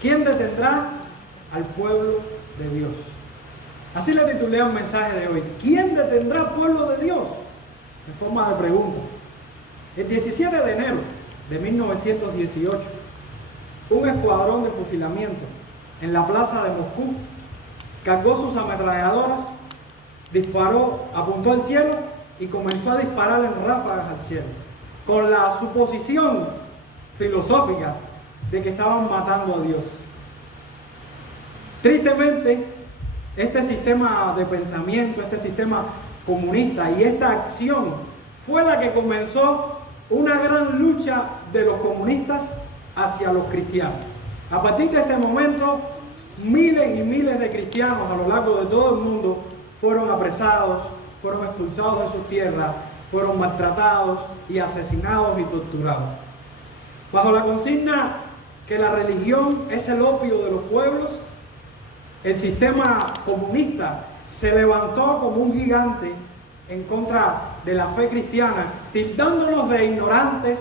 ¿Quién detendrá al pueblo de Dios? Así le titulé al mensaje de hoy. ¿Quién detendrá al pueblo de Dios? En forma de pregunta. El 17 de enero de 1918, un escuadrón de fusilamiento en la plaza de Moscú cargó sus ametralladoras, disparó, apuntó al cielo y comenzó a disparar en ráfagas al cielo, con la suposición filosófica de que estaban matando a Dios. Tristemente, este sistema de pensamiento, este sistema comunista y esta acción fue la que comenzó una gran lucha de los comunistas hacia los cristianos. A partir de este momento, miles y miles de cristianos a lo largo de todo el mundo fueron apresados, fueron expulsados de sus tierras, fueron maltratados y asesinados y torturados. Bajo la consigna que la religión es el opio de los pueblos, el sistema comunista se levantó como un gigante en contra de la fe cristiana, tildándonos de ignorantes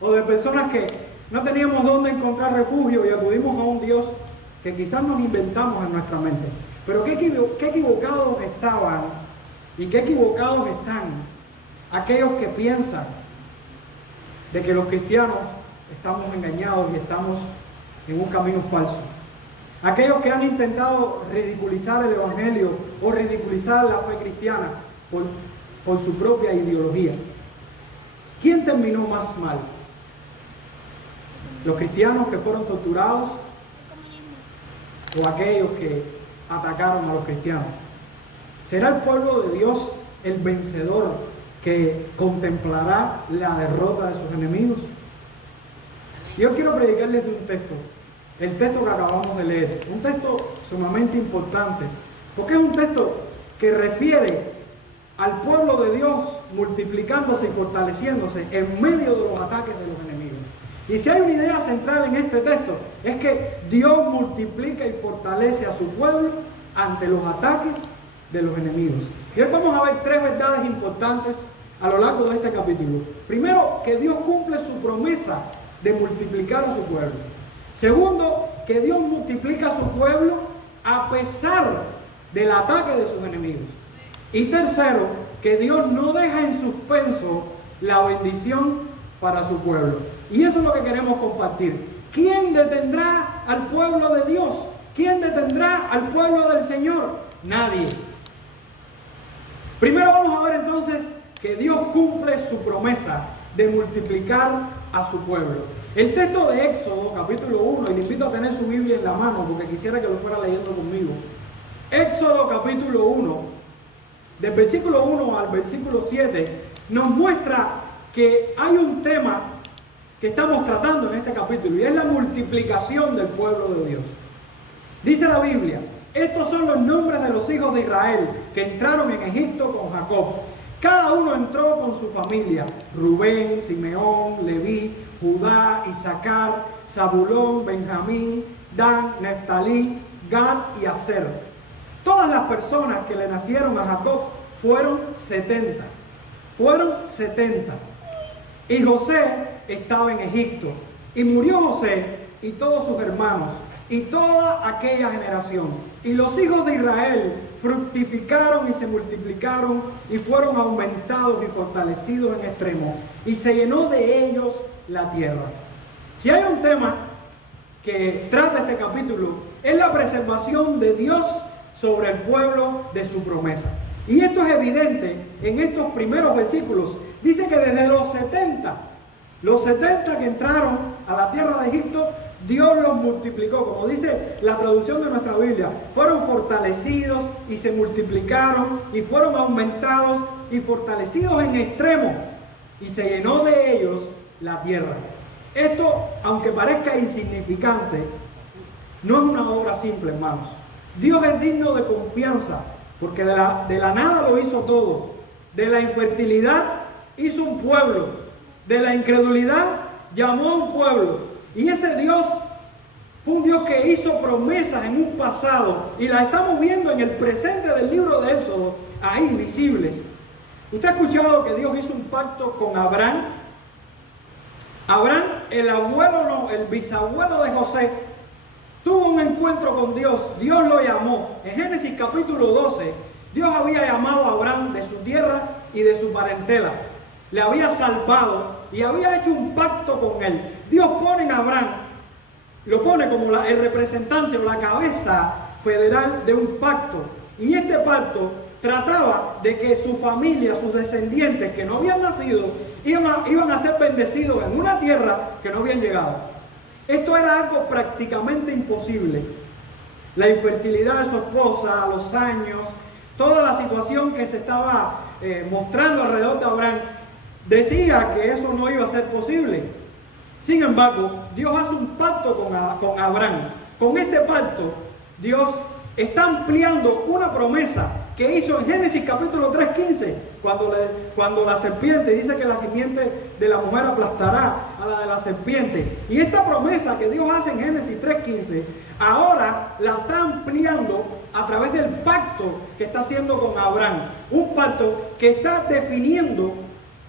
o de personas que no teníamos dónde encontrar refugio y acudimos a un Dios que quizás nos inventamos en nuestra mente. Pero qué equivocados estaban y qué equivocados están aquellos que piensan de que los cristianos estamos engañados y estamos en un camino falso. Aquellos que han intentado ridiculizar el Evangelio o ridiculizar la fe cristiana por su propia ideología. ¿Quién terminó más mal? ¿Los cristianos que fueron torturados o aquellos que atacaron a los cristianos? ¿Será el pueblo de Dios el vencedor que contemplará la derrota de sus enemigos? Yo quiero predicarles de un texto, el texto que acabamos de leer, un texto sumamente importante, porque es un texto que refiere al pueblo de Dios multiplicándose y fortaleciéndose en medio de los ataques de los enemigos. Y si hay una idea central en este texto, es que Dios multiplica y fortalece a su pueblo ante los ataques de los enemigos. Y hoy vamos a ver tres verdades importantes a lo largo de este capítulo. Primero, que Dios cumple su promesa de multiplicar a su pueblo. Segundo, que Dios multiplica a su pueblo a pesar del ataque de sus enemigos. Y tercero, que Dios no deja en suspenso la bendición para su pueblo. Y eso es lo que queremos compartir. ¿Quién detendrá al pueblo de Dios? ¿Quién detendrá al pueblo del Señor? Nadie. Primero vamos a ver entonces que Dios cumple su promesa de multiplicar a su pueblo. El texto de Éxodo, capítulo 1, y le invito a tener su Biblia en la mano porque quisiera que lo fuera leyendo conmigo. Éxodo capítulo 1, del versículo 1 al versículo 7, nos muestra que hay un tema que estamos tratando en este capítulo y es la multiplicación del pueblo de Dios. Dice la Biblia: estos son los nombres de los hijos de Israel que entraron en Egipto con Jacob. Cada uno entró con su familia: Rubén, Simeón, Leví, Judá, Isaacar, Zabulón, Benjamín, Dan, Neftalí, Gad y Aser. Todas las personas que le nacieron a Jacob fueron 70. Fueron 70. Y José estaba en Egipto. Y murió José y todos sus hermanos y toda aquella generación. Y los hijos de Israel fructificaron y se multiplicaron y fueron aumentados y fortalecidos en extremo. Y se llenó de ellos la tierra. Si hay un tema que trata este capítulo, es la preservación de Dios sobre el pueblo de su promesa. Y esto es evidente en estos primeros versículos. Dice que desde los 70 que entraron a la tierra de Egipto, Dios los multiplicó. Como dice la traducción de nuestra Biblia, fueron fortalecidos y se multiplicaron y fueron aumentados y fortalecidos en extremo. Y se llenó de ellos la tierra. Esto, aunque parezca insignificante, no es una obra simple, hermanos. Dios es digno de confianza, porque de la nada lo hizo todo. De la infertilidad hizo un pueblo. De la incredulidad llamó a un pueblo. Y ese Dios fue un Dios que hizo promesas en un pasado. Y las estamos viendo en el presente del libro de Éxodo, ahí visibles. ¿Usted ha escuchado que Dios hizo un pacto con Abraham? Abraham, el bisabuelo de José, tuvo un encuentro con Dios, Dios lo llamó. En Génesis capítulo 12, Dios había llamado a Abraham de su tierra y de su parentela. Le había salvado y había hecho un pacto con él. Dios pone a Abraham, lo pone como el representante o la cabeza federal de un pacto. Y este pacto trataba de que su familia, sus descendientes que no habían nacido, iban a ser bendecidos en una tierra que no habían llegado. Esto era algo prácticamente imposible. La infertilidad de su esposa, los años, toda la situación que se estaba mostrando alrededor de Abraham, decía que eso no iba a ser posible. Sin embargo, Dios hace un pacto con Abraham. Con este pacto, Dios está ampliando una promesa que hizo en Génesis capítulo 3:15, cuando la serpiente dice que la simiente de la mujer aplastará a la de la serpiente. Y esta promesa que Dios hace en Génesis 3:15, ahora la está ampliando a través del pacto que está haciendo con Abraham. Un pacto que está definiendo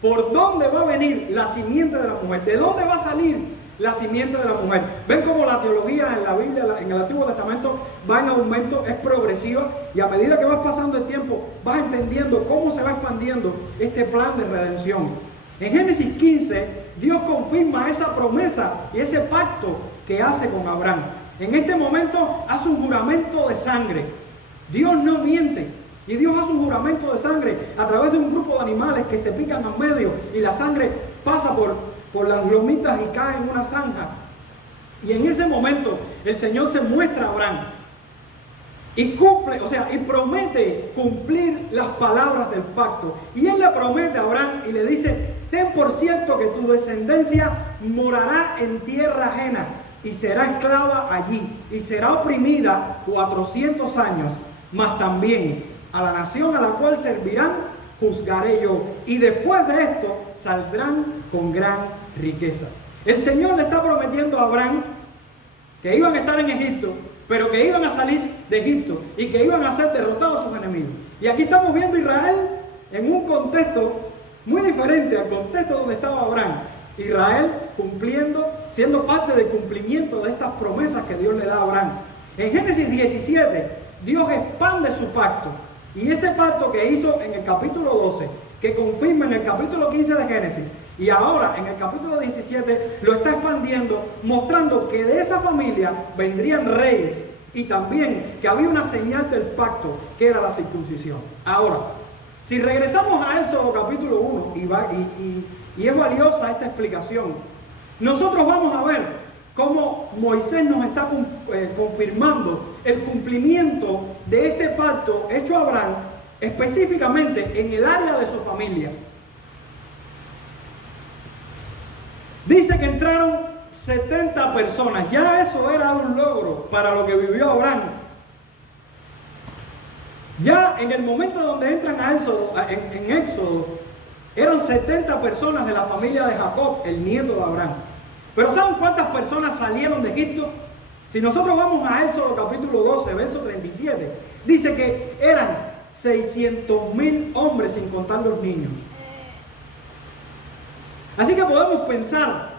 por dónde va a venir la simiente de la mujer, de dónde va a salir la simiente de la mujer. Ven cómo la teología en la Biblia, en el Antiguo Testamento, va en aumento, es progresiva, y a medida que vas pasando el tiempo, vas entendiendo cómo se va expandiendo este plan de redención. En Génesis 15, Dios confirma esa promesa y ese pacto que hace con Abraham. En este momento hace un juramento de sangre. Dios no miente. Y Dios hace un juramento de sangre a través de un grupo de animales que se pican al medio y la sangre pasa por las lomitas y cae en una zanja. Y en ese momento el Señor se muestra a Abraham y cumple, y promete cumplir las palabras del pacto. Y Él le promete a Abraham y le dice: ten por cierto que tu descendencia morará en tierra ajena y será esclava allí y será oprimida 400 años, mas también a la nación a la cual servirán juzgaré yo, y después de esto saldrán con gran riqueza. El Señor le está prometiendo a Abraham que iban a estar en Egipto, pero que iban a salir de Egipto y que iban a ser derrotados sus enemigos. Y aquí estamos viendo a Israel en un contexto muy diferente al contexto donde estaba Abraham. Israel cumpliendo, siendo parte del cumplimiento de estas promesas que Dios le da a Abraham. En Génesis 17, Dios expande su pacto. Y ese pacto que hizo en el capítulo 12, que confirma en el capítulo 15 de Génesis, y ahora en el capítulo 17 lo está expandiendo, mostrando que de esa familia vendrían reyes, y también que había una señal del pacto, que era la circuncisión. Ahora, si regresamos a Éxodo capítulo 1, y es valiosa esta explicación, nosotros vamos a ver cómo Moisés nos está confirmando el cumplimiento de este pacto hecho a Abraham, específicamente en el área de su familia. Dice que entraron 70 personas. Ya eso era un logro para lo que vivió Abraham. Ya en el momento donde entran a Éxodo, en Éxodo, eran 70 personas de la familia de Jacob, el nieto de Abraham. Pero ¿saben cuántas personas salieron de Egipto? Si nosotros vamos a Éxodo capítulo 12, verso 37, dice que eran 600,000 hombres sin contar los niños. Así que podemos pensar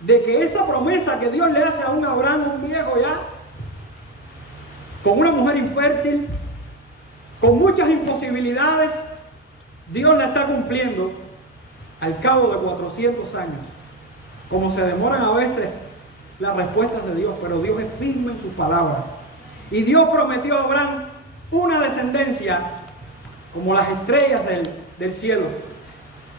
de que esa promesa que Dios le hace a un Abraham, un viejo ya, con una mujer infértil, con muchas imposibilidades, Dios la está cumpliendo al cabo de 400 años. Como se demoran a veces las respuestas de Dios, pero Dios es firme en sus palabras. Y Dios prometió a Abraham una descendencia como las estrellas del cielo,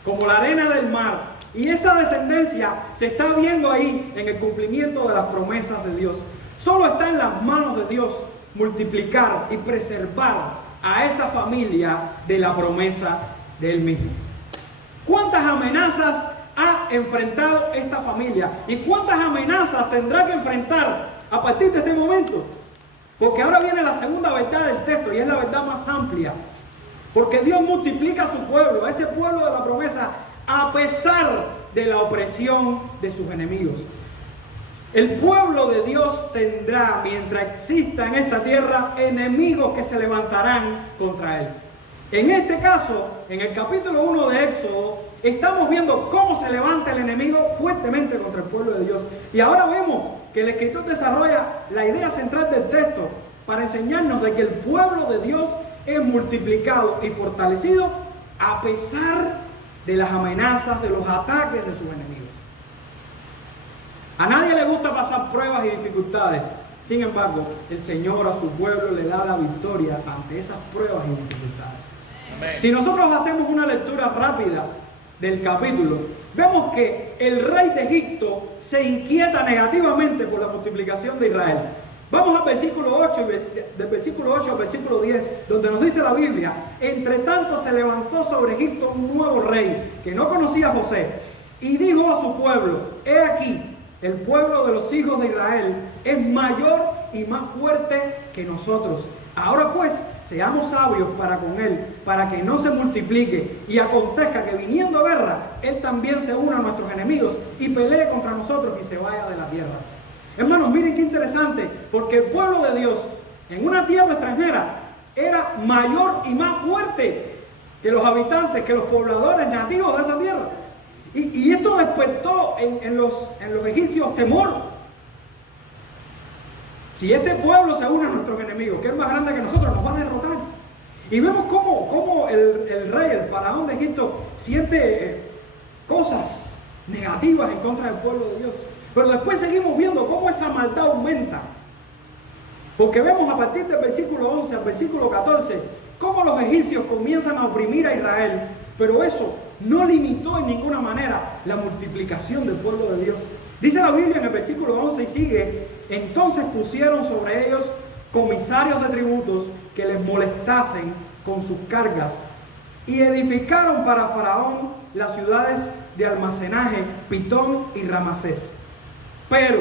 como la arena del mar. Y esa descendencia se está viendo ahí en el cumplimiento de las promesas de Dios. Solo está en las manos de Dios multiplicar y preservar a esa familia de la promesa de Él mismo. ¿Cuántas amenazas ha enfrentado esta familia? ¿Y cuántas amenazas tendrá que enfrentar a partir de este momento? Porque ahora viene la segunda verdad del texto, y es la verdad más amplia. Porque Dios multiplica a su pueblo, a ese pueblo de la promesa, a pesar de la opresión de sus enemigos. El pueblo de Dios tendrá, mientras exista en esta tierra, enemigos que se levantarán contra él. En este caso, en el capítulo 1 de Éxodo, estamos viendo cómo se levanta el enemigo fuertemente contra el pueblo de Dios. Y ahora vemos que el escritor desarrolla la idea central del texto para enseñarnos de que el pueblo de Dios es multiplicado y fortalecido a pesar de las amenazas, de los ataques de sus enemigos. A nadie le gusta pasar pruebas y dificultades. Sin embargo, el Señor a su pueblo le da la victoria ante esas pruebas y dificultades. Amén. Si nosotros hacemos una lectura rápida del capítulo, vemos que el rey de Egipto se inquieta negativamente por la multiplicación de Israel. Vamos al versículo 8, del versículo 8 al versículo 10, donde nos dice la Biblia: entre tanto se levantó sobre Egipto un nuevo rey que no conocía a José, y dijo a su pueblo: he aquí, el pueblo de los hijos de Israel es mayor y más fuerte que nosotros. Ahora pues, seamos sabios para con él, para que no se multiplique y acontezca que viniendo guerra, él también se una a nuestros enemigos y pelee contra nosotros y se vaya de la tierra. Hermanos, miren qué interesante, porque el pueblo de Dios en una tierra extranjera era mayor y más fuerte que los habitantes, que los pobladores nativos de esa tierra. Y esto despertó en los egipcios temor. Si este pueblo se une a nuestros enemigos, que es más grande que nosotros, nos va a derrotar. Y vemos cómo el rey, el faraón de Egipto, siente cosas negativas en contra del pueblo de Dios. Pero después seguimos viendo cómo esa maldad aumenta. Porque vemos a partir del versículo 11 al versículo 14, cómo los egipcios comienzan a oprimir a Israel. Pero eso no limitó en ninguna manera la multiplicación del pueblo de Dios. Dice la Biblia en el versículo 11 y sigue: entonces pusieron sobre ellos comisarios de tributos que les molestasen con sus cargas, y edificaron para Faraón las ciudades de almacenaje Pitón y Ramasés. Pero,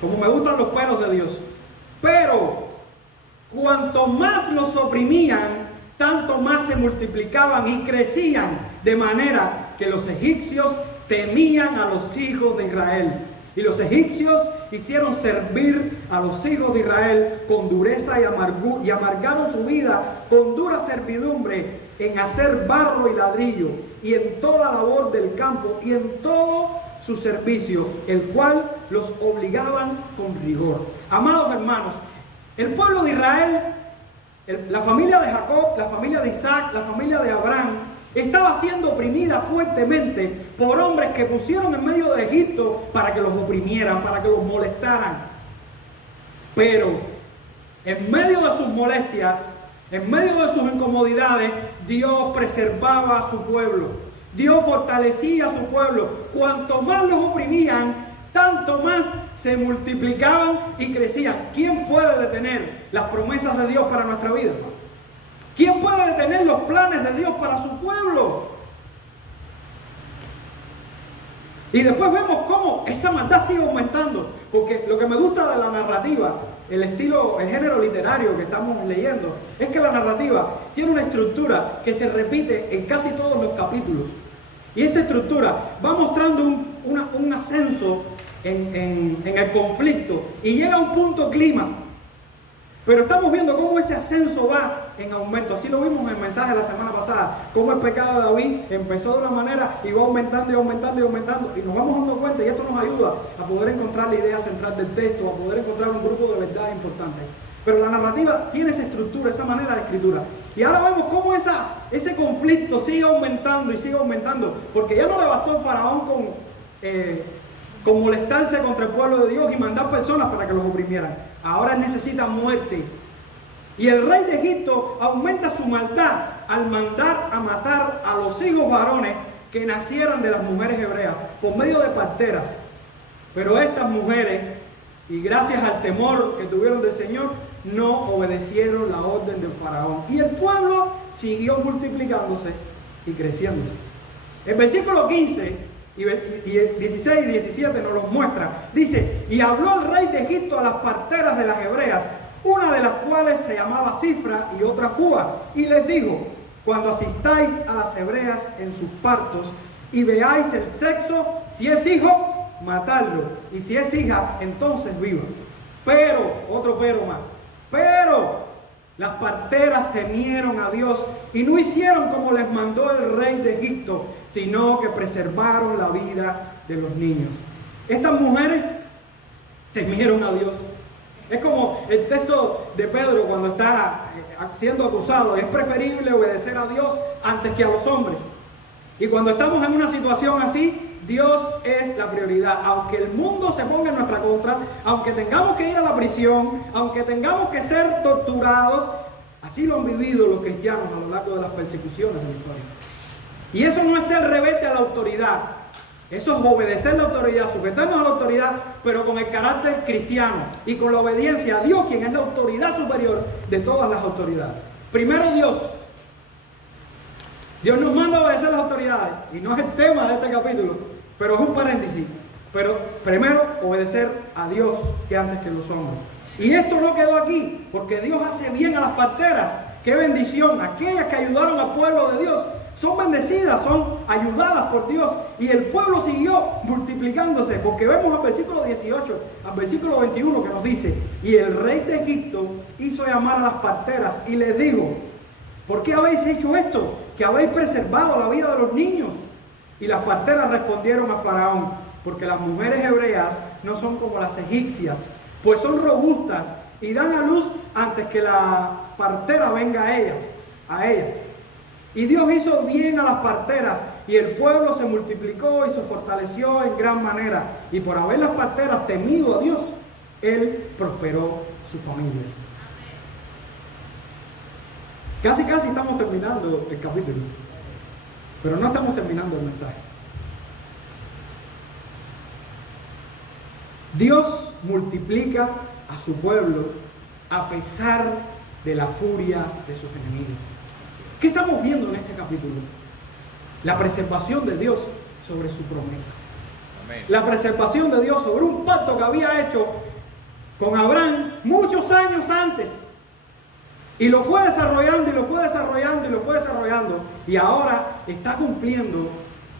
como me gustan los peros de Dios, pero cuanto más los oprimían, tanto más se multiplicaban y crecían, de manera que los egipcios temían a los hijos de Israel. Y los egipcios hicieron servir a los hijos de Israel con dureza y amargaron su vida con dura servidumbre en hacer barro y ladrillo, y en toda labor del campo, y en todo su servicio, el cual los obligaban con rigor. Amados hermanos, el pueblo de Israel, la familia de Jacob, la familia de Isaac, la familia de Abraham, estaba siendo oprimida fuertemente por hombres que pusieron en medio de Egipto para que los oprimieran, para que los molestaran. Pero en medio de sus molestias, en medio de sus incomodidades, Dios preservaba a su pueblo. Dios fortalecía a su pueblo. Cuanto más los oprimían, tanto más se multiplicaban y crecían. ¿Quién puede detener las promesas de Dios para nuestra vida? ¿Quién puede detener los planes de Dios para su pueblo? Y después vemos cómo esa maldad sigue aumentando. Porque lo que me gusta de la narrativa, el género literario que estamos leyendo, es que la narrativa tiene una estructura que se repite en casi todos los capítulos. Y esta estructura va mostrando un ascenso en el conflicto y llega a un punto clima. Pero estamos viendo cómo ese ascenso va en aumento. Así lo vimos en el mensaje de la semana pasada. Cómo el pecado de David empezó de una manera y va aumentando y aumentando y aumentando. Y nos vamos dando cuenta, y esto nos ayuda a poder encontrar la idea central del texto, a poder encontrar un grupo de verdades importantes. Pero la narrativa tiene esa estructura, esa manera de escritura. Y ahora vemos cómo ese conflicto sigue aumentando y sigue aumentando. Porque ya no le bastó el faraón con molestarse contra el pueblo de Dios y mandar personas para que los oprimieran. Ahora necesita muerte. Y el rey de Egipto aumenta su maldad al mandar a matar a los hijos varones que nacieran de las mujeres hebreas por medio de parteras. Pero estas mujeres, y gracias al temor que tuvieron del Señor, no obedecieron la orden del faraón. Y el pueblo siguió multiplicándose y creciéndose. El versículo 15 y 16 y 17 nos los muestra. Dice: y habló el rey de Egipto a las parteras de las hebreas, una de las cuales se llamaba Cifra y otra Fúa, y les dijo: cuando asistáis a las hebreas en sus partos y veáis el sexo, si es hijo, matadlo, y si es hija, entonces viva. Pero, otro pero más, pero las parteras temieron a Dios y no hicieron como les mandó el rey de Egipto, sino que preservaron la vida de los niños. Estas mujeres temieron a Dios. Es como el texto de Pedro cuando está siendo acusado. Es preferible obedecer a Dios antes que a los hombres. Y cuando estamos en una situación así, Dios es la prioridad. Aunque el mundo se ponga en nuestra contra, aunque tengamos que ir a la prisión, aunque tengamos que ser torturados, así lo han vivido los cristianos a lo largo de las persecuciones de la historia. Y eso no es ser rebelde a la autoridad. Eso es obedecer la autoridad, sujetarnos a la autoridad, pero con el carácter cristiano y con la obediencia a Dios, quien es la autoridad superior de todas las autoridades. Primero Dios. Dios nos manda a obedecer las autoridades, y no es el tema de este capítulo, pero es un paréntesis. Pero primero obedecer a Dios que antes que los hombres. Y esto no quedó aquí, porque Dios hace bien a las parteras. ¡Qué bendición! Aquellas que ayudaron al pueblo de Dios son bendecidas, son ayudadas por Dios. Y el pueblo siguió multiplicándose, porque vemos al versículo 18, al versículo 21 que nos dice: y el rey de Egipto hizo llamar a las parteras y les dijo: ¿por qué habéis hecho esto? Que habéis preservado la vida de los niños. Y las parteras respondieron a Faraón: porque las mujeres hebreas no son como las egipcias, pues son robustas y dan a luz antes que la partera venga a ellas. Y Dios hizo bien a las parteras, y el pueblo se multiplicó y se fortaleció en gran manera. Y por haber las parteras temido a Dios, Él prosperó sus familias. Casi estamos terminando el capítulo, pero no estamos terminando el mensaje. Dios multiplica a su pueblo a pesar de la furia de sus enemigos. ¿Qué estamos viendo en este capítulo? La preservación de Dios sobre su promesa. Amén. La preservación de Dios sobre un pacto que había hecho con Abraham muchos años antes. Y lo fue desarrollando, y lo fue desarrollando, y lo fue desarrollando. Y ahora está cumpliendo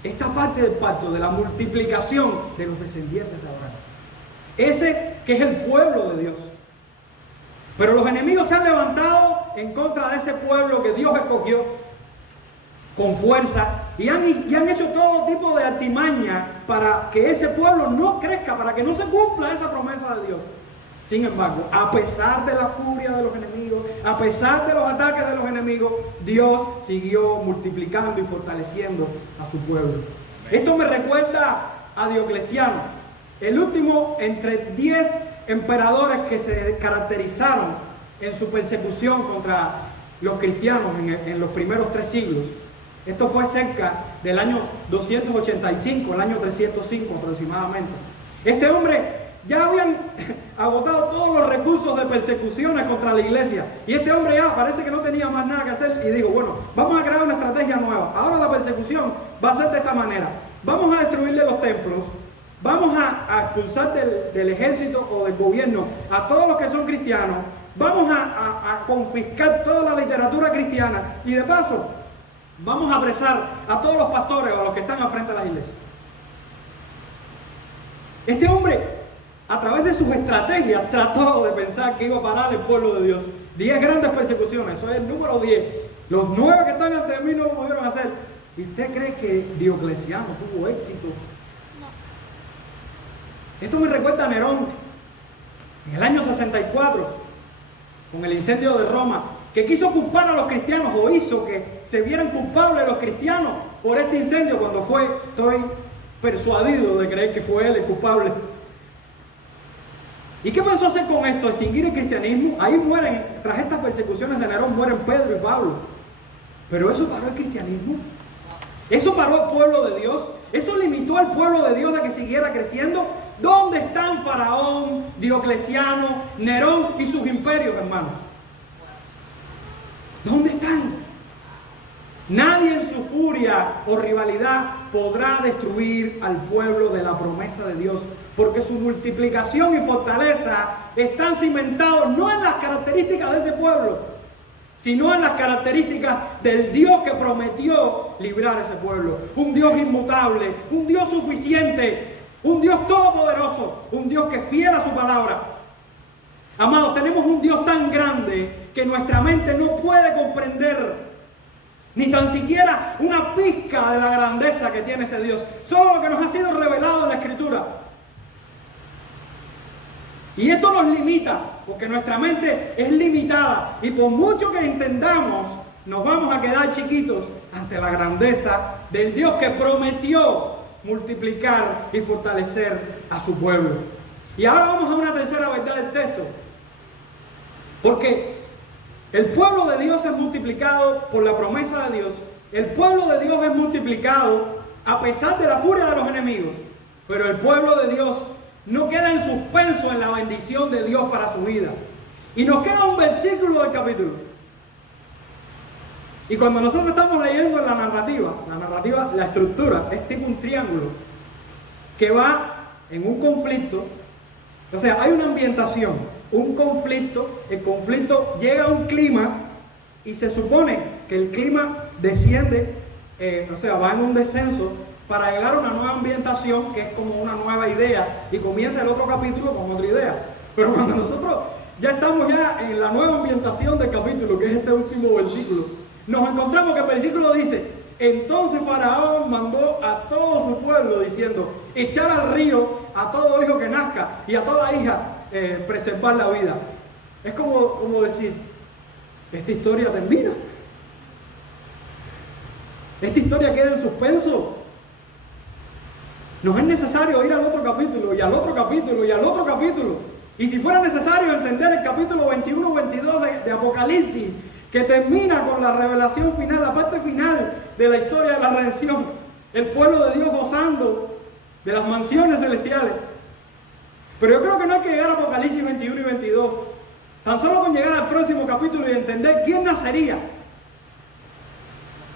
esta parte del pacto de la multiplicación de los descendientes de Abraham. Ese que es el pueblo de Dios. Pero los enemigos se han levantado en contra de ese pueblo que Dios escogió con fuerza y han hecho todo tipo de artimaña para que ese pueblo no crezca, para que no se cumpla esa promesa de Dios. Sin embargo, a pesar de la furia de los enemigos, a pesar de los ataques de los enemigos, Dios siguió multiplicando y fortaleciendo a su pueblo. Esto me recuerda a Diocleciano, el último entre 10 emperadores que se caracterizaron en su persecución contra los cristianos en los primeros 3 siglos. Esto fue cerca del año 285, el año 305 aproximadamente. Este hombre ya habían agotado todos los recursos de persecuciones contra la iglesia. Y este hombre ya parece que no tenía más nada que hacer y dijo: bueno, vamos a crear una estrategia nueva. Ahora la persecución va a ser de esta manera. Vamos a destruirle los templos. Vamos a expulsar del ejército o del gobierno a todos los que son cristianos. Vamos a confiscar toda la literatura cristiana. Y de paso, vamos a apresar a todos los pastores o a los que están al frente de la iglesia. Este hombre, a través de sus estrategias, trató de pensar que iba a parar el pueblo de Dios. 10 grandes persecuciones, eso es el número 10. Los 9 que están ante mí no lo pudieron hacer. ¿Y usted cree que Diocleciano tuvo éxito? Esto me recuerda a Nerón, en el año 64, con el incendio de Roma, que quiso culpar a los cristianos, o hizo que se vieran culpables los cristianos por este incendio, cuando estoy persuadido de creer que fue él el culpable. ¿Y qué pensó hacer con esto? Extinguir el cristianismo. Ahí mueren, tras estas persecuciones de Nerón, mueren Pedro y Pablo. Pero eso paró el cristianismo. Eso paró al pueblo de Dios. Eso limitó al pueblo de Dios a que siguiera creciendo. ¿Dónde están Faraón, Diocleciano, Nerón y sus imperios, hermanos? ¿Dónde están? Nadie en su furia o rivalidad podrá destruir al pueblo de la promesa de Dios, porque su multiplicación y fortaleza están cimentados no en las características de ese pueblo, sino en las características del Dios que prometió librar a ese pueblo. Un Dios inmutable, un Dios suficiente, un Dios todopoderoso, un Dios que es fiel a su palabra. Amados, tenemos un Dios tan grande que nuestra mente no puede comprender ni tan siquiera una pizca de la grandeza que tiene ese Dios. Solo lo que nos ha sido revelado en la Escritura. Y esto nos limita, porque nuestra mente es limitada. Y por mucho que entendamos, nos vamos a quedar chiquitos ante la grandeza del Dios que prometió multiplicar y fortalecer a su pueblo. Y ahora vamos a una tercera verdad del texto. Porque el pueblo de Dios es multiplicado por la promesa de Dios. El pueblo de Dios es multiplicado a pesar de la furia de los enemigos. Pero el pueblo de Dios no queda en suspenso en la bendición de Dios para su vida. Y nos queda un versículo del capítulo. Y cuando nosotros estamos leyendo la narrativa, la estructura es tipo un triángulo que va en un conflicto. O sea, hay una ambientación, un conflicto, el conflicto llega a un clima y se supone que el clima desciende, va en un descenso para llegar a una nueva ambientación que es como una nueva idea y comienza el otro capítulo con otra idea. Pero cuando nosotros ya estamos en la nueva ambientación del capítulo, que es este último versículo, nos encontramos que el versículo dice: entonces Faraón mandó a todo su pueblo diciendo: echar al río a todo hijo que nazca y a toda hija preservar la vida. Es como decir, esta historia termina. Esta historia queda en suspenso. Nos es necesario ir al otro capítulo y al otro capítulo y al otro capítulo. Y si fuera necesario entender el capítulo 21 o 22 de Apocalipsis, que termina con la revelación final, la parte final de la historia de la redención, el pueblo de Dios gozando de las mansiones celestiales. Pero yo creo que no hay que llegar a Apocalipsis 21 y 22. Tan solo con llegar al próximo capítulo y entender quién nacería,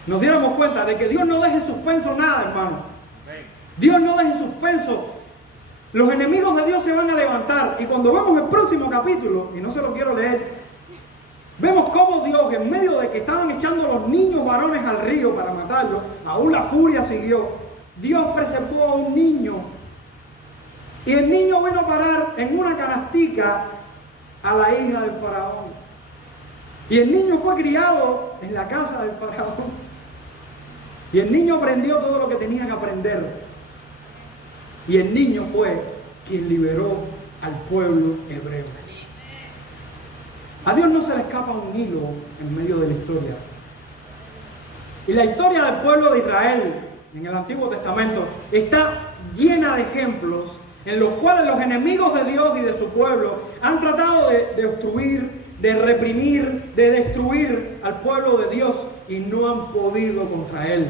nos diéramos cuenta de que Dios no deja en suspenso nada, hermano. Dios no deja en suspenso. Los enemigos de Dios se van a levantar. Y cuando vemos el próximo capítulo, y no se lo quiero leer, vemos cómo Dios, en medio de que estaban echando a los niños varones al río para matarlos, aún la furia siguió. Dios preservó a un niño. Y el niño vino a parar en una canastica a la hija del faraón. Y el niño fue criado en la casa del faraón. Y el niño aprendió todo lo que tenía que aprender. Y el niño fue quien liberó al pueblo hebreo. A Dios no se le escapa un hilo en medio de la historia. Y la historia del pueblo de Israel en el Antiguo Testamento está llena de ejemplos en los cuales los enemigos de Dios y de su pueblo han tratado de obstruir, de reprimir, de destruir al pueblo de Dios y no han podido contra él.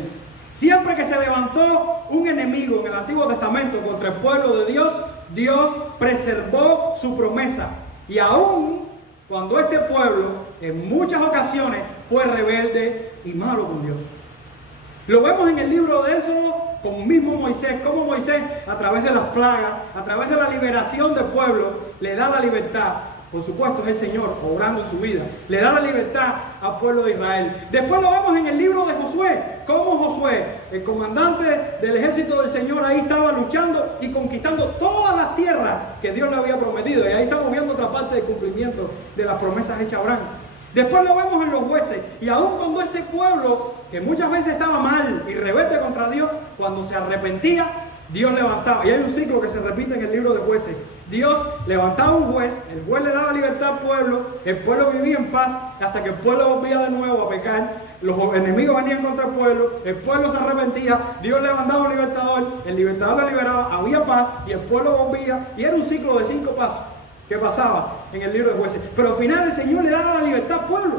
Siempre que se levantó un enemigo en el Antiguo Testamento contra el pueblo de Dios, Dios preservó su promesa. Y aún cuando este pueblo en muchas ocasiones fue rebelde y malo con Dios. Lo vemos en el libro de Éxodo con mismo Moisés, como Moisés a través de las plagas, a través de la liberación del pueblo, le da la libertad. Por supuesto es el Señor obrando en su vida. Le da la libertad al pueblo de Israel. Después lo vemos en el libro de Josué. Como Josué, el comandante del ejército del Señor, ahí estaba luchando y conquistando todas las tierras que Dios le había prometido. Y ahí estamos viendo otra parte del cumplimiento de las promesas hechas a Abraham. Después lo vemos en los jueces. Y aun cuando ese pueblo, que muchas veces estaba mal y rebelde contra Dios, cuando se arrepentía, Dios levantaba. Y hay un ciclo que se repite en el libro de jueces. Dios levantaba un juez, el juez le daba libertad al el pueblo vivía en paz hasta que el pueblo volvía de nuevo a pecar, los enemigos venían contra el pueblo se arrepentía, Dios levantaba un libertador, el libertador lo liberaba, había paz y el pueblo volvía y era un ciclo de 5 pasos que pasaba en el libro de jueces. Pero al final el Señor le daba la libertad al pueblo.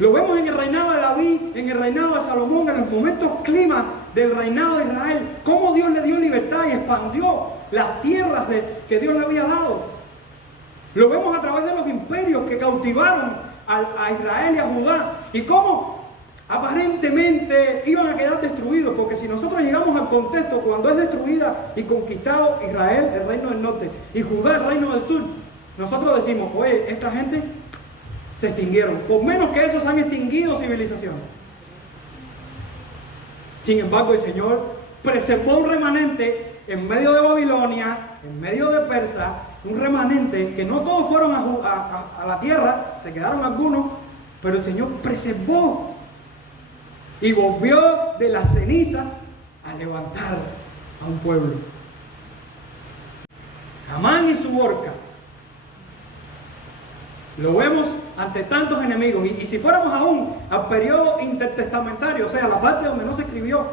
Lo vemos en el reinado de David, en el reinado de Salomón, en los momentos clima del reinado de Israel, cómo Dios le dio libertad y expandió las tierras que Dios le había dado. Lo vemos a través de los imperios que cautivaron a Israel y a Judá, y cómo aparentemente iban a quedar destruidos, porque si nosotros llegamos al contexto cuando es destruida y conquistado Israel, el reino del norte, y Judá, el reino del sur, nosotros decimos, oye, esta gente se extinguieron. Por menos que eso se han extinguido civilizaciones. Sin embargo, el Señor preservó un remanente en medio de Babilonia, en medio de Persia, un remanente que no todos fueron a la tierra, se quedaron algunos, pero el Señor preservó y volvió de las cenizas a levantar a un pueblo. Amán y su horca. Lo vemos ante tantos enemigos. Y si fuéramos aún al periodo intertestamentario, o sea, la parte donde no se escribió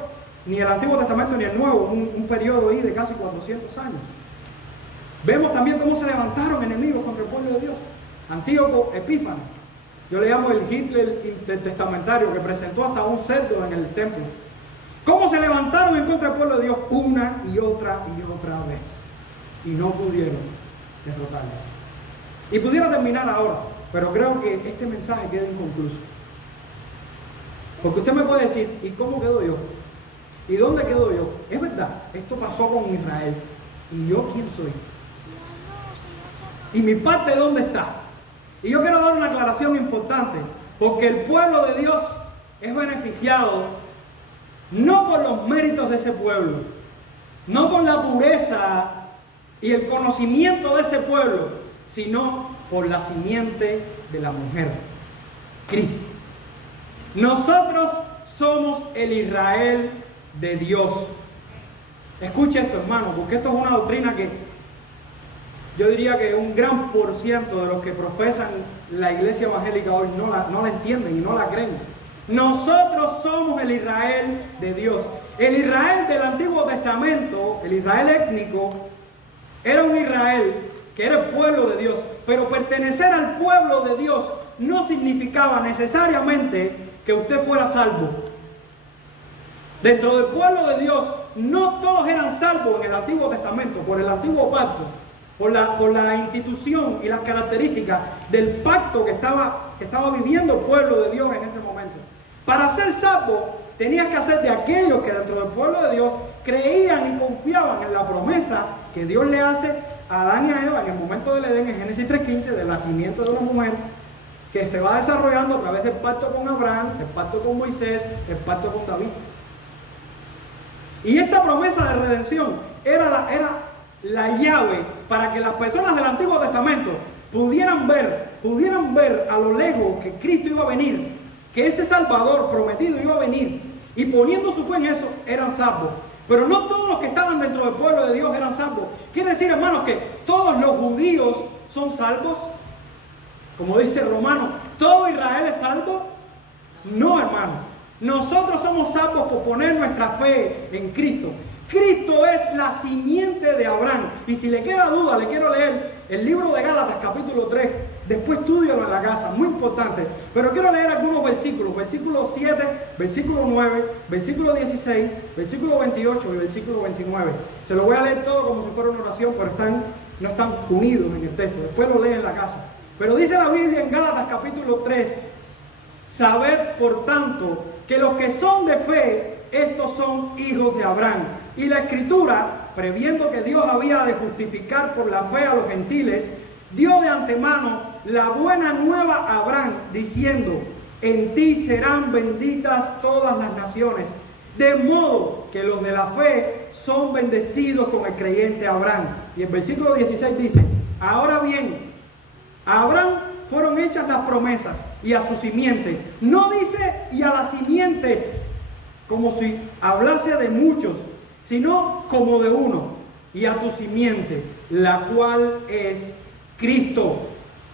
ni el Antiguo Testamento ni el Nuevo, un periodo ahí de casi 400 años. Vemos también cómo se levantaron enemigos contra el pueblo de Dios. Antíoco Epífanes, yo le llamo el Hitler intertestamentario, que presentó hasta un cerdo en el templo. Cómo se levantaron en contra del pueblo de Dios una y otra vez. Y no pudieron derrotarlo. Y pudiera terminar ahora, pero creo que este mensaje queda inconcluso. Porque usted me puede decir, ¿y cómo quedo yo? ¿Y dónde quedo yo? Es verdad, esto pasó con Israel. ¿Y yo quién soy? ¿Y mi parte dónde está? Y yo quiero dar una aclaración importante, porque el pueblo de Dios es beneficiado no por los méritos de ese pueblo, no por la pureza y el conocimiento de ese pueblo, sino por la simiente de la mujer, Cristo. Nosotros somos el Israel de Dios. Escuche esto, hermano, porque esto es una doctrina que yo diría que un gran por ciento de los que profesan la iglesia evangélica hoy no la entienden y no la creen. Nosotros somos el Israel de Dios. El Israel del Antiguo Testamento, el Israel étnico, era un Israel que era el pueblo de Dios, pero pertenecer al pueblo de Dios no significaba necesariamente que usted fuera salvo. Dentro del pueblo de Dios, no todos eran salvos en el Antiguo Testamento, por el Antiguo Pacto, por la institución y las características del pacto que estaba viviendo el pueblo de Dios en ese momento. Para ser salvo, tenías que hacer de aquellos que dentro del pueblo de Dios creían y confiaban en la promesa que Dios le hace a Adán y a Eva en el momento del Edén, en Génesis 3:15, del nacimiento de una mujer, que se va desarrollando a través del pacto con Abraham, el pacto con Moisés, el pacto con David. Y esta promesa de redención era la llave para que las personas del Antiguo Testamento pudieran ver a lo lejos que Cristo iba a venir, que ese Salvador prometido iba a venir, y poniendo su fe en eso, eran salvos. Pero no todos los que estaban dentro del pueblo de Dios eran salvos. Quiere decir, hermanos, que todos los judíos son salvos. Como dice Romanos, ¿todo Israel es salvo? No, hermano. Nosotros somos salvos por poner nuestra fe en Cristo. Cristo es la simiente de Abraham. Y si le queda duda, le quiero leer el libro de Gálatas capítulo 3. Después estúdialo en la casa, muy importante. Pero quiero leer algunos versículos. Versículo 7, versículo 9, versículo 16, versículo 28 y versículo 29. Se lo voy a leer todo como si fuera una oración, pero no están unidos en el texto. Después lo leen en la casa. Pero dice la Biblia en Gálatas capítulo 3: sabed por tanto que los que son de fe, estos son hijos de Abraham. Y la Escritura, previendo que Dios había de justificar por la fe a los gentiles, dio de antemano la buena nueva a Abraham, diciendo: en ti serán benditas todas las naciones. De modo que los de la fe son bendecidos con el creyente Abraham. Y el versículo 16 dice: ahora bien, a Abraham fueron hechas las promesas y a su simiente. No dice y a las simientes, como si hablase de muchos, sino como de uno, y a tu simiente, la cual es Cristo.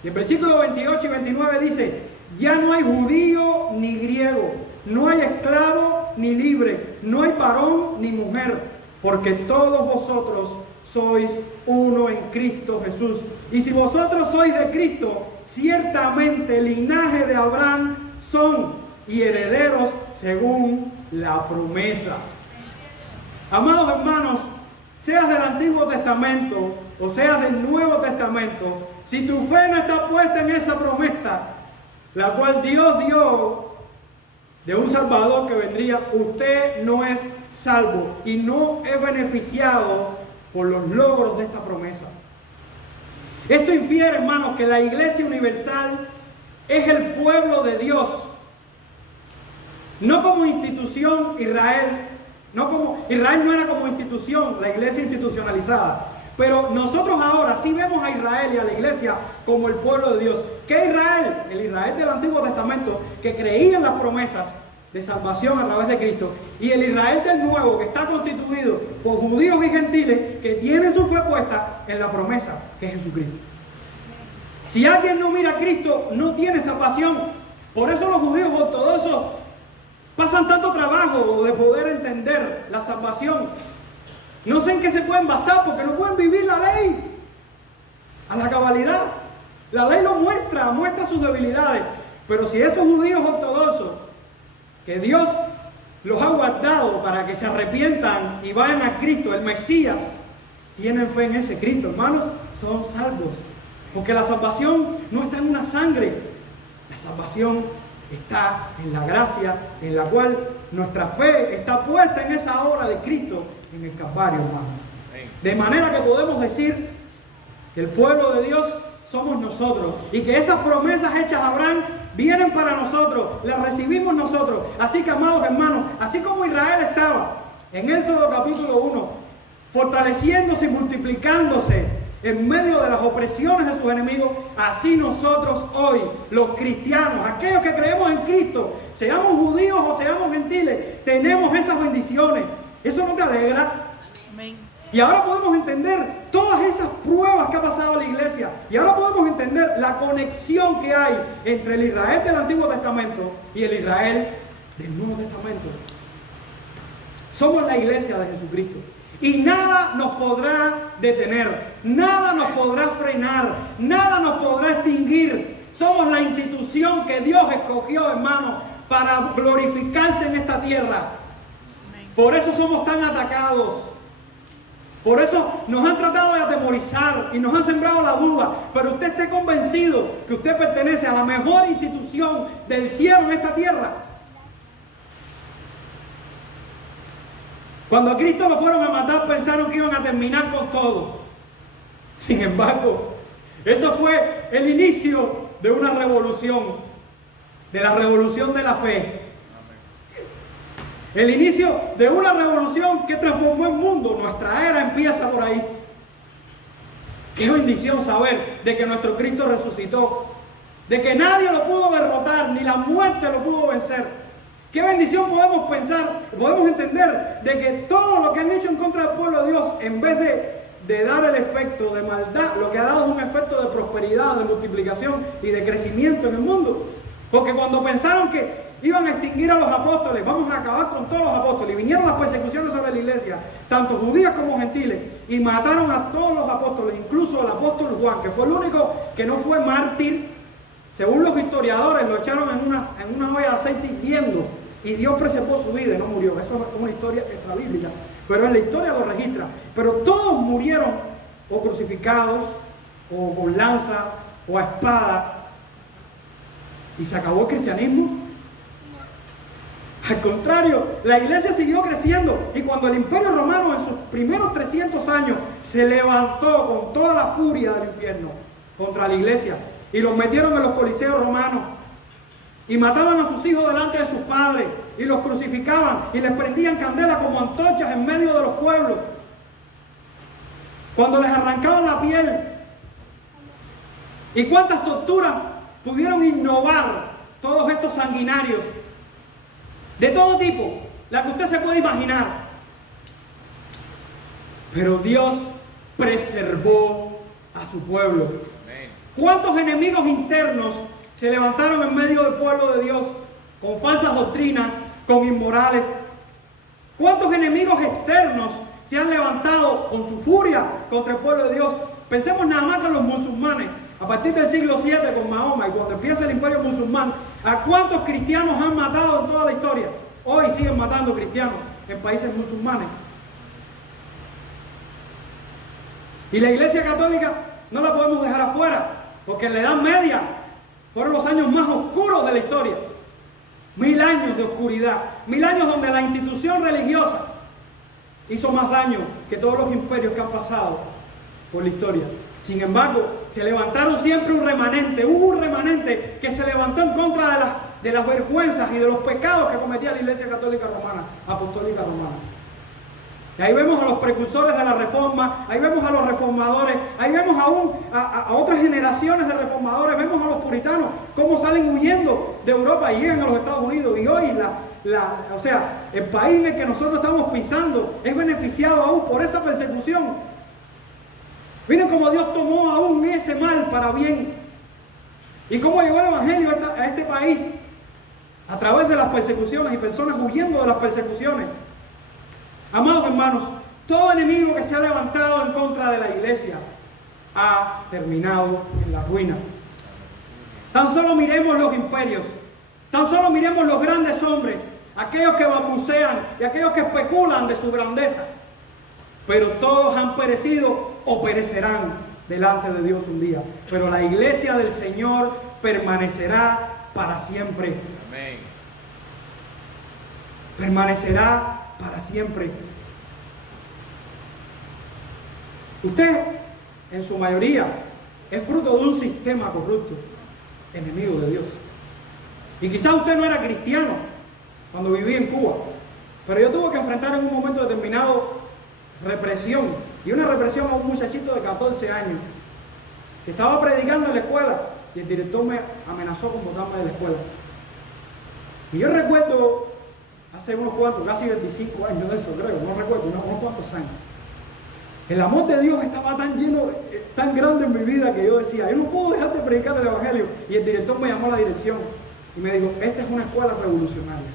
Y el versículo 28 y 29 dice: ya no hay judío ni griego, no hay esclavo ni libre, no hay varón ni mujer, porque todos vosotros sois uno en Cristo Jesús. Y si vosotros sois de Cristo, ciertamente linaje de Abraham son, y herederos según la promesa. Amados hermanos, seas del Antiguo Testamento o seas del Nuevo Testamento, si tu fe no está puesta en esa promesa, la cual Dios dio de un Salvador que vendría, usted no es salvo y no es beneficiado por los logros de esta promesa. Esto infiere, hermanos, que la Iglesia Universal es el pueblo de Dios, no como institución Israel. Israel no era como institución, la iglesia institucionalizada. Pero nosotros ahora sí vemos a Israel y a la iglesia como el pueblo de Dios. ¿Qué Israel? El Israel del Antiguo Testamento, que creía en las promesas, de salvación a través de Cristo, y el Israel del nuevo, que está constituido por judíos y gentiles, que tienen su fe puesta en la promesa que es Jesucristo. Si alguien no mira a Cristo, no tiene salvación. Por eso los judíos ortodoxos pasan tanto trabajo de poder entender la salvación. No sé en qué se pueden basar, porque no pueden vivir la ley a la cabalidad. La ley lo muestra sus debilidades. Pero si esos judíos ortodoxos, que Dios los ha guardado para que se arrepientan y vayan a Cristo, el Mesías, tienen fe en ese Cristo, hermanos, son salvos. Porque la salvación no está en una sangre. La salvación está en la gracia, en la cual nuestra fe está puesta en esa obra de Cristo en el Calvario, hermanos. De manera que podemos decir que el pueblo de Dios somos nosotros, y que esas promesas hechas a Abraham vienen para nosotros, las recibimos nosotros. Así que, amados hermanos, así como Israel estaba en Éxodo capítulo 1, fortaleciéndose y multiplicándose en medio de las opresiones de sus enemigos, así nosotros hoy, los cristianos, aquellos que creemos en Cristo, seamos judíos o seamos gentiles, tenemos esas bendiciones. ¿Eso no te alegra? Amén. Y ahora podemos entender todas esas pruebas que ha pasado la iglesia. Y ahora podemos entender la conexión que hay entre el Israel del Antiguo Testamento y el Israel del Nuevo Testamento. Somos la iglesia de Jesucristo. Y nada nos podrá detener, nada nos podrá frenar, nada nos podrá extinguir. Somos la institución que Dios escogió, hermano, para glorificarse en esta tierra. Por eso somos tan atacados. Por eso nos han tratado de atemorizar y nos han sembrado la duda. Pero usted esté convencido que usted pertenece a la mejor institución del cielo en esta tierra. Cuando a Cristo lo fueron a matar, pensaron que iban a terminar con todo. Sin embargo, eso fue el inicio de una revolución, de la revolución de la fe. El inicio de una revolución que transformó el mundo. Nuestra era empieza por ahí. Qué bendición saber de que nuestro Cristo resucitó, de que nadie lo pudo derrotar, ni la muerte lo pudo vencer. Qué bendición podemos pensar, podemos entender de que todo lo que han hecho en contra del pueblo de Dios, en vez de dar el efecto de maldad, lo que ha dado es un efecto de prosperidad, de multiplicación y de crecimiento en el mundo. Porque cuando pensaron que iban a extinguir a los apóstoles, vamos a acabar con todos los apóstoles, y vinieron las persecuciones sobre la iglesia, tanto judías como gentiles, y mataron a todos los apóstoles, incluso al apóstol Juan, que fue el único que no fue mártir. Según los historiadores, lo echaron en una olla de aceite hirviendo, y Dios preservó su vida y no murió. Eso es una historia extrabíblica, pero en la historia lo registra. Pero todos murieron o crucificados, o con lanza, o a espada, y se acabó el cristianismo. Al contrario, la iglesia siguió creciendo, y cuando el Imperio Romano en sus primeros 300 años se levantó con toda la furia del infierno contra la iglesia, y los metieron en los coliseos romanos, y mataban a sus hijos delante de sus padres, y los crucificaban, y les prendían candela como antorchas en medio de los pueblos, cuando les arrancaban la piel. ¿Y cuántas torturas pudieron innovar todos estos sanguinarios? De todo tipo, la que usted se puede imaginar. Pero Dios preservó a su pueblo. ¿Cuántos enemigos internos se levantaron en medio del pueblo de Dios con falsas doctrinas, con inmorales? ¿Cuántos enemigos externos se han levantado con su furia contra el pueblo de Dios? Pensemos nada más que en los musulmanes. A partir del siglo VII con Mahoma, y cuando empieza el imperio musulmán, ¿a cuántos cristianos han matado en toda la historia? Hoy siguen matando cristianos en países musulmanes. Y la Iglesia Católica no la podemos dejar afuera, porque en la Edad Media fueron los años más oscuros de la historia. 1000 años de oscuridad, 1000 años donde la institución religiosa hizo más daño que todos los imperios que han pasado por la historia. Sin embargo, se levantaron siempre un remanente, hubo un remanente que se levantó en contra de las vergüenzas y de los pecados que cometía la Iglesia Católica Romana, Apostólica Romana. Y ahí vemos a los precursores de la Reforma, ahí vemos a los reformadores, ahí vemos a otras generaciones de reformadores, vemos a los puritanos, cómo salen huyendo de Europa y llegan a los Estados Unidos. Y hoy o sea, el país en el que nosotros estamos pisando es beneficiado aún por esa persecución. Miren cómo Dios tomó aún ese mal para bien. Y cómo llegó el Evangelio a este país a través de las persecuciones y personas huyendo de las persecuciones. Amados hermanos, todo enemigo que se ha levantado en contra de la iglesia ha terminado en la ruina. Tan solo miremos los imperios, tan solo miremos los grandes hombres, aquellos que balbucean y aquellos que especulan de su grandeza. Pero todos han perecido o perecerán delante de Dios un día. Pero la iglesia del Señor permanecerá para siempre. Amén. Permanecerá para siempre. Usted, en su mayoría, es fruto de un sistema corrupto, enemigo de Dios. Y quizás usted no era cristiano cuando vivía en Cuba, pero yo tuve que enfrentar en un momento determinado represión, y una represión a un muchachito de 14 años que estaba predicando en la escuela y el director me amenazó con botarme de la escuela. Y yo recuerdo hace unos cuantos, casi 25 años de eso, creo, no recuerdo, unos cuantos años. El amor de Dios estaba tan lleno, tan grande en mi vida que yo decía, yo no puedo dejar de predicar el Evangelio. Y el director me llamó a la dirección y me dijo, esta es una escuela revolucionaria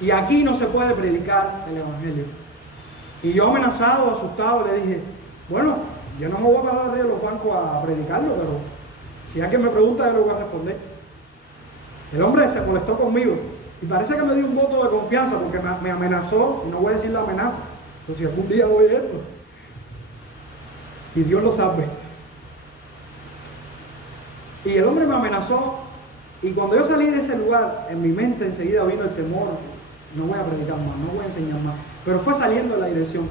y aquí no se puede predicar el Evangelio. Y yo, amenazado, asustado, le dije, bueno, yo no me voy a parar arriba de los bancos a predicarlo, pero si alguien me pregunta, yo le voy a responder. El hombre se molestó conmigo y parece que me dio un voto de confianza porque me amenazó, y no voy a decir la amenaza, pues si algún día voy a esto. Y Dios lo sabe. Y el hombre me amenazó, y cuando yo salí de ese lugar, en mi mente enseguida vino el temor, no voy a predicar más, no voy a enseñar más. Pero fue saliendo de la dirección.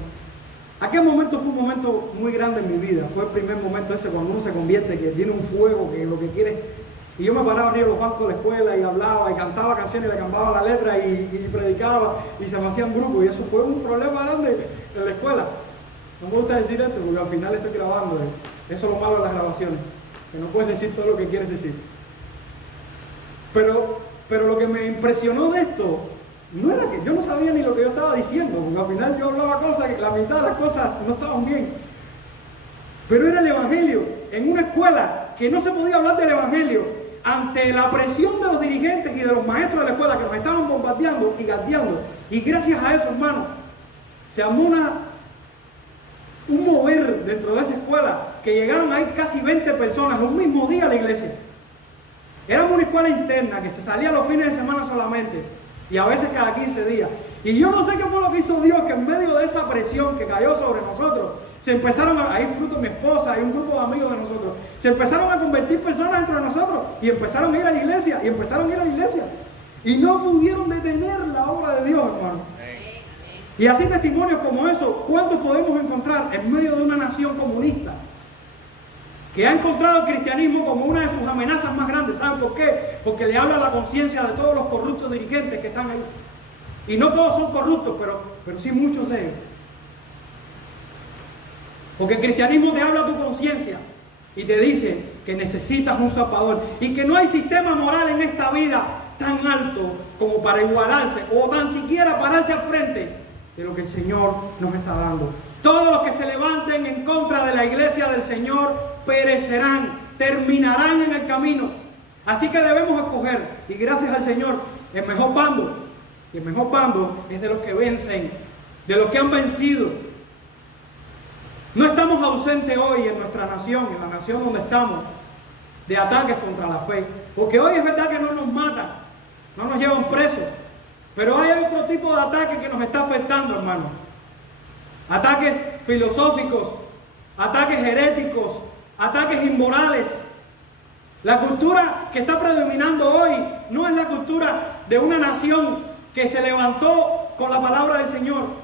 Aquel momento fue un momento muy grande en mi vida. Fue el primer momento ese cuando uno se convierte, que tiene un fuego, que lo que quiere. Y yo me paraba arriba de los bancos de la escuela y hablaba y cantaba canciones y le cambiaba la letra y predicaba y se me hacían grupos. Y eso fue un problema grande en la escuela. No me gusta decir esto porque al final estoy grabando. Eso es lo malo de las grabaciones, que no puedes decir todo lo que quieres decir. Pero lo que me impresionó de esto no era que yo no sabía ni lo que yo estaba diciendo, porque al final yo hablaba cosas que la mitad de las cosas no estaban bien. Pero era el Evangelio en una escuela que no se podía hablar del Evangelio ante la presión de los dirigentes y de los maestros de la escuela que nos estaban bombardeando y gateando. Y gracias a eso, hermano, se armó un mover dentro de esa escuela que llegaron ahí casi 20 personas un mismo día a la iglesia. Éramos una escuela interna que se salía los fines de semana solamente y a veces cada 15 días. Y yo no sé qué fue lo que hizo Dios, que en medio de esa presión que cayó sobre nosotros, se empezaron ahí fruto mi esposa y un grupo de amigos de nosotros, se empezaron a convertir personas dentro de nosotros y empezaron a ir a la iglesia, y no pudieron detener la obra de Dios, hermano. Y así testimonios como eso, ¿cuántos podemos encontrar en medio de una nación comunista que ha encontrado el cristianismo como una de sus amenazas más grandes? ¿Saben por qué? Porque le habla a la conciencia de todos los corruptos dirigentes que están ahí. Y no todos son corruptos, pero sí muchos de ellos. Porque el cristianismo te habla a tu conciencia y te dice que necesitas un salvador y que no hay sistema moral en esta vida tan alto como para igualarse o tan siquiera pararse al frente de lo que el Señor nos está dando. Todos los que se levanten en contra de la iglesia del Señor perecerán, terminarán en el camino. Así que debemos escoger, y gracias al Señor, el mejor bando. Y el mejor bando es de los que vencen, de los que han vencido. No estamos ausentes hoy en nuestra nación, en la nación donde estamos, de ataques contra la fe. Porque hoy es verdad que no nos matan, no nos llevan presos, pero hay otro tipo de ataque que nos está afectando, hermano. Ataques filosóficos, ataques heréticos, ataques inmorales. La cultura que está predominando hoy no es la cultura de una nación que se levantó con la palabra del Señor.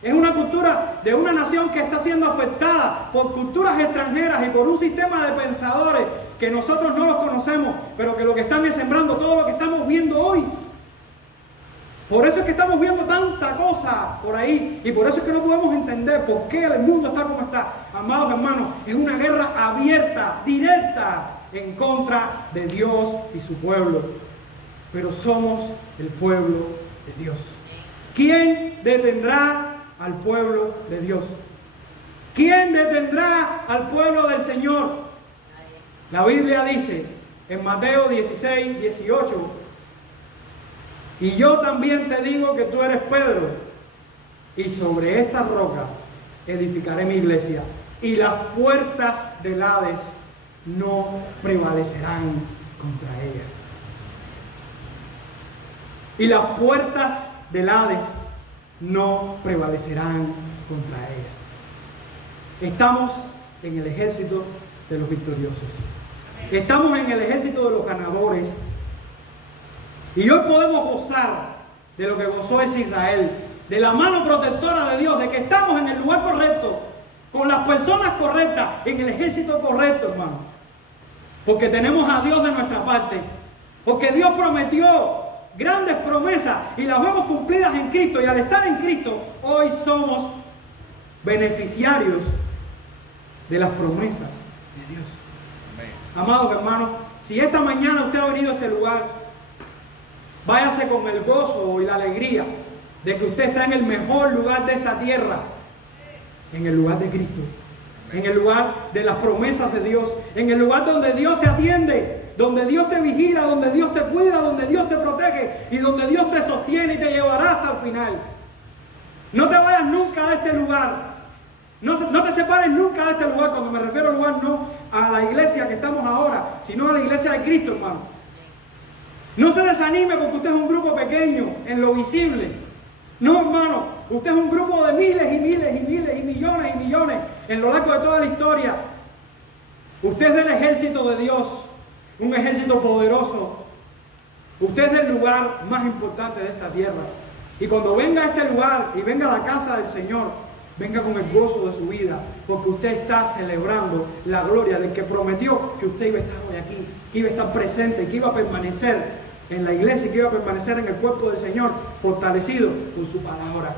Es una cultura de una nación que está siendo afectada por culturas extranjeras y por un sistema de pensadores que nosotros no los conocemos, pero que lo que están es sembrando todo lo que estamos viendo hoy. Por eso es que estamos viendo tanta cosa por ahí y por eso es que no podemos entender por qué el mundo está como está. Amados hermanos, es una guerra abierta, directa, en contra de Dios y su pueblo. pero somos el pueblo de Dios. ¿Quién detendrá al pueblo de Dios? ¿Quién detendrá al pueblo del Señor? La Biblia dice en Mateo 16, 18, y yo también te digo que tú eres Pedro, y sobre esta roca edificaré mi iglesia, y las puertas del Hades no prevalecerán contra ella. Y las puertas del Hades no prevalecerán contra ella. Estamos en el ejército de los victoriosos. Estamos en el ejército de los ganadores. Y hoy podemos gozar de lo que gozó ese Israel, de la mano protectora de Dios, de que estamos en el lugar correcto, con las personas correctas, en el ejército correcto, hermano. Porque tenemos a Dios de nuestra parte. Porque Dios prometió grandes promesas y las vemos cumplidas en Cristo. Y al estar en Cristo, hoy somos beneficiarios de las promesas de Dios. Amados hermanos, si esta mañana usted ha venido a este lugar, váyase con el gozo y la alegría de que usted está en el mejor lugar de esta tierra, en el lugar de Cristo, en el lugar de las promesas de Dios, en el lugar donde Dios te atiende, donde Dios te vigila, donde Dios te cuida, donde Dios te protege y donde Dios te sostiene y te llevará hasta el final. No te vayas nunca de este lugar. No te separes nunca de este lugar. Cuando me refiero al lugar, no a la iglesia que estamos ahora, sino a la iglesia de Cristo, hermano. No se desanime porque usted es un grupo pequeño en lo visible. No, hermano, usted es un grupo de miles y miles y miles y millones en lo largo de toda la historia. Usted es del ejército de Dios, un ejército poderoso. Usted es del lugar más importante de esta tierra. Y cuando venga a este lugar y venga a la casa del Señor, venga con el gozo de su vida, porque usted está celebrando la gloria del que prometió que usted iba a estar hoy aquí, que iba a estar presente, que iba a permanecer en la iglesia, que iba a permanecer en el cuerpo del Señor, fortalecido con su palabra.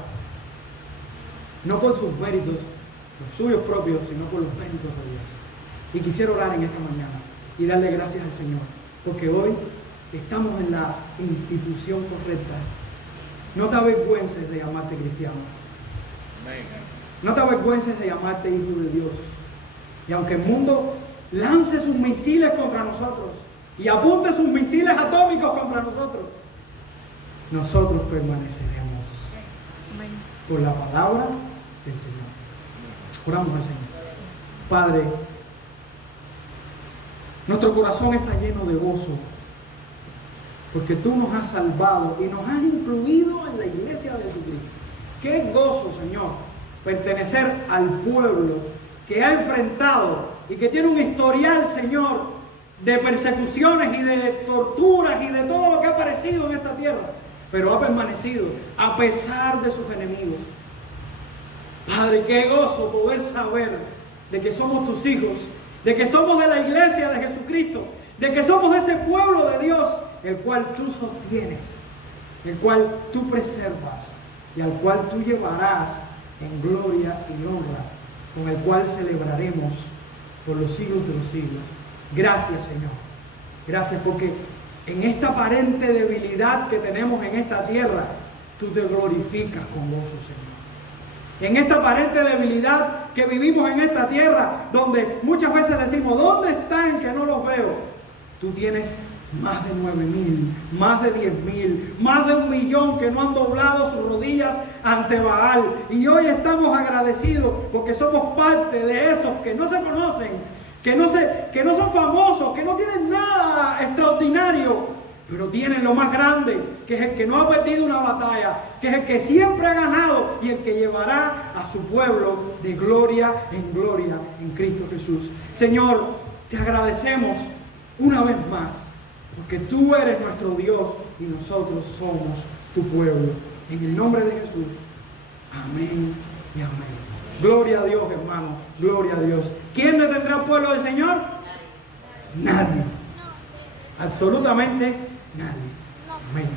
No por sus méritos, los suyos propios, sino por los méritos de Dios. Y quisiera orar en esta mañana y darle gracias al Señor, porque hoy estamos en la institución correcta. No te avergüences de llamarte cristiano. No te avergüences de llamarte hijo de Dios. Y aunque el mundo lance sus misiles contra nosotros y apunte sus misiles atómicos contra nosotros, nosotros permaneceremos por la palabra del Señor. Oramos al Señor. Padre, nuestro corazón está lleno de gozo porque tú nos has salvado y nos has incluido en la iglesia de Jesucristo. Qué gozo, Señor, pertenecer al pueblo que ha enfrentado y que tiene un historial, Señor, de persecuciones y de torturas y de todo lo que ha aparecido en esta tierra, pero ha permanecido a pesar de sus enemigos. Padre, qué gozo poder saber de que somos tus hijos, de que somos de la iglesia de Jesucristo, de que somos de ese pueblo de Dios, el cual tú sostienes, el cual tú preservas y al cual tú llevarás en gloria y honra, con el cual celebraremos por los siglos de los siglos. Gracias, Señor. Gracias porque en esta aparente debilidad que tenemos en esta tierra, tú te glorificas con gozo, Señor. En esta aparente debilidad que vivimos en esta tierra, donde muchas veces decimos, ¿dónde están que no los veo? Tú tienes más de 9,000, más de 10,000, más de 1,000,000 que no han doblado sus rodillas ante Baal. Y hoy estamos agradecidos porque somos parte de esos que no se conocen, que no son famosos, que no tienen nada extraordinario, pero tienen lo más grande, que es el que no ha perdido una batalla, que es el que siempre ha ganado y el que llevará a su pueblo de gloria en gloria en Cristo Jesús. Señor, te agradecemos una vez más, porque tú eres nuestro Dios y nosotros somos tu pueblo. En el nombre de Jesús. Amén y amén. Gloria a Dios, hermano. Gloria a Dios. ¿Quién detendrá al pueblo del Señor? Nadie. Absolutamente nadie. Amén.